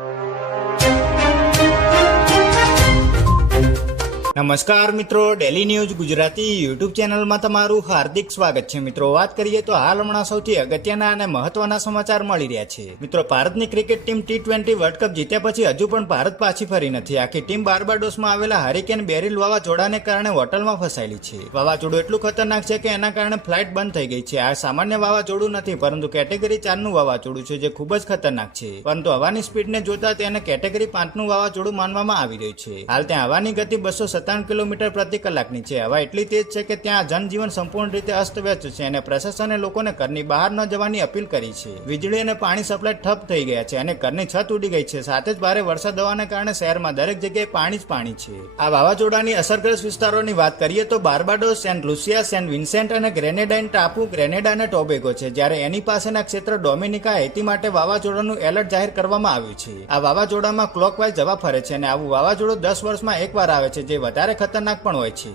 you. નમસ્કાર મિત્રો daily news Gujarati YouTube ચેનલમાં તમારું હાર્દિક સ્વાગત છે. મિત્રો, વાત કરીએ તો હાલ હમણાં સૌથી અગત્યના અને મહત્વના સમાચાર મળી રહ્યા છે. મિત્રો, ભારતની cricket team T twenty world cup જીત્યા પછી હજુ પણ ભારત પાછી ફરી નથી. આખી ટીમ બાર્બાડોસમાં આવેલા હરિકેન બેરિલ વાવાઝોડાને કારણે હોટલમાં ફસાયેલી છે. વાવાઝોડું એટલું ખતરનાક છે કે એના કારણે ફ્લાઇટ બંધ થઈ ગઈ છે. આ સામાન્ય વાવાઝોડું નથી, પરંતુ કેટેગરી ચારનું વાવાઝોડું છે જે ખૂબ જ ખતરનાક છે. પરંતુ હવાની સ્પીડને જોતા તેને કેટેગરી પાંચનું વાવાઝોડું માનવામાં આવી રહ્યું છે. હાલ ત્યાં હવાની ગતિ બસો સત્તાવન કિલોમીટર પ્રતિ કલાકની છે. હવા એટલી તેજ છે કે ત્યાં જનજીવન સંપૂર્ણ રીતે અસ્તવ્યસ્ત છે અને પ્રશાસને લોકોને ઘરની બહાર ન જવાની અપીલ કરી છે. વીજળી અને પાણી સપ્લાય ઠપ થઈ ગયા છે અને ઘરની છત ઉડી ગઈ છે. સાથે જ ભારે વરસાદ હોવાના કારણે શહેરમાં દરેક જગ્યાએ પાણી જ પાણી છે. આ વાવાઝોડાની અસરગ્રસ્ત વિસ્તારોની વાત કરીએ તો Barbados Saint Lucia, Saint Vincent અને ગ્રેનેડાઇન ટાપુ, ગ્રેનેડા અને ટોબેગો છે, જ્યારે એની પાસેના ક્ષેત્ર ડોમિનિકા હેતી માટે વાવાઝોડાનું એલર્ટ જાહેર કરવામાં આવ્યું છે. આ વાવાઝોડામાં ક્લોકવાઇઝ જવા ફરે છે અને આવું વાવાઝોડું દસ વર્ષમાં એકવાર આવે છે, જે વધારે ખતરનાક પણ હોય છે.